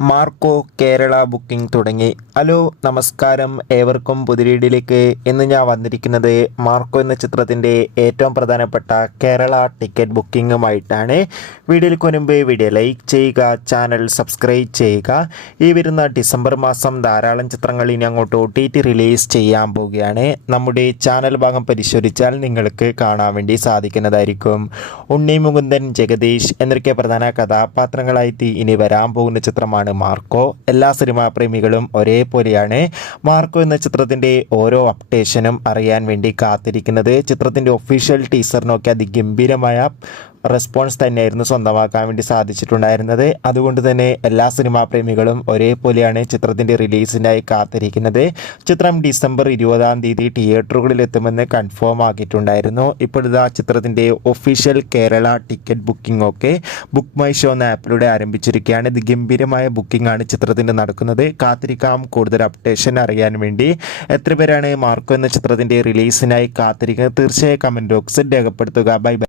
Marco Kerala booking തുടങ്ങി. Hello നമസ്കാരം, ഏവർക്കും പുതിരീഡിലേക്ക്. ഇന്ന് ഞാൻ വന്നിരിക്കുന്നത് മാർക്കോ എന്ന ചിത്രത്തിൻ്റെ ഏറ്റവും പ്രധാനപ്പെട്ട കേരള ടിക്കറ്റ് ബുക്കിങ്ങുമായിട്ടാണ്. വീഡിയോയ്ക്ക് മുൻപ് വീഡിയോ ലൈക്ക് ചെയ്യുക, ചാനൽ സബ്സ്ക്രൈബ് ചെയ്യുക. ഈ വരുന്ന ഡിസംബർ മാസം ധാരാളം ചിത്രങ്ങൾ ഇനി അങ്ങോട്ട് OTT റിലീസ് ചെയ്യാൻ പോവുകയാണ്. നമ്മുടെ ചാനൽ ഭാഗം പരിശോധിച്ചാൽ നിങ്ങൾക്ക് കാണാൻ വേണ്ടി സാധിക്കുന്നതായിരിക്കും. ഉണ്ണി മുകുന്ദൻ, ജഗദീഷ് എന്നൊക്കെ പ്രധാന കഥാപാത്രങ്ങളായിട്ട് ഇനി വരാൻ പോകുന്ന ചിത്രമാണ് മാർക്കോ. എല്ലാ സിനിമാ പ്രേമികളും ഒരേപോലെയാണ് മാർക്കോ എന്ന ചിത്രത്തിൻ്റെ ഓരോ അപ്ഡേഷനും അറിയാൻ വേണ്ടി കാത്തിരിക്കുന്നത്. ചിത്രത്തിൻ്റെ ഒഫീഷ്യൽ ടീസറിനൊക്കെ അതിഗംഭീരമായ റെസ്പോൺസ് തന്നെയായിരുന്നു സ്വന്തമാക്കാൻ വേണ്ടി സാധിച്ചിട്ടുണ്ടായിരുന്നത്. അതുകൊണ്ട് തന്നെ എല്ലാ സിനിമാ പ്രേമികളും ഒരേപോലെയാണ് ചിത്രത്തിൻ്റെ റിലീസിനായി കാത്തിരിക്കുന്നത്. ചിത്രം ഡിസംബർ 20-ാം തീയതി തിയേറ്ററുകളിൽ എത്തുമെന്ന് കൺഫേം ആക്കിയിട്ടുണ്ടായിരുന്നു. ഇപ്പോഴത്തെ ചിത്രത്തിൻ്റെ ഒഫീഷ്യൽ കേരള ടിക്കറ്റ് ബുക്കിംഗ് ഒക്കെ ബുക്ക് മൈ ഷോ എന്ന ആപ്പിലൂടെ ആരംഭിച്ചിരിക്കുകയാണ്. ഇത് ഗംഭീരമായ ബുക്കിംഗ് ആണ് ചിത്രത്തിൻ്റെ നടക്കുന്നത്. കാത്തിരിക്കാം കൂടുതൽ അപ്ഡേഷൻ അറിയാൻ വേണ്ടി. എത്ര പേരാണ് മാർക്കോ എന്ന ചിത്രത്തിൻ്റെ റിലീസിനായി കാത്തിരിക്കുന്നത്? തീർച്ചയായും കമൻറ്റ് ബോക്സിൽ രേഖപ്പെടുത്തുക. Bye bye.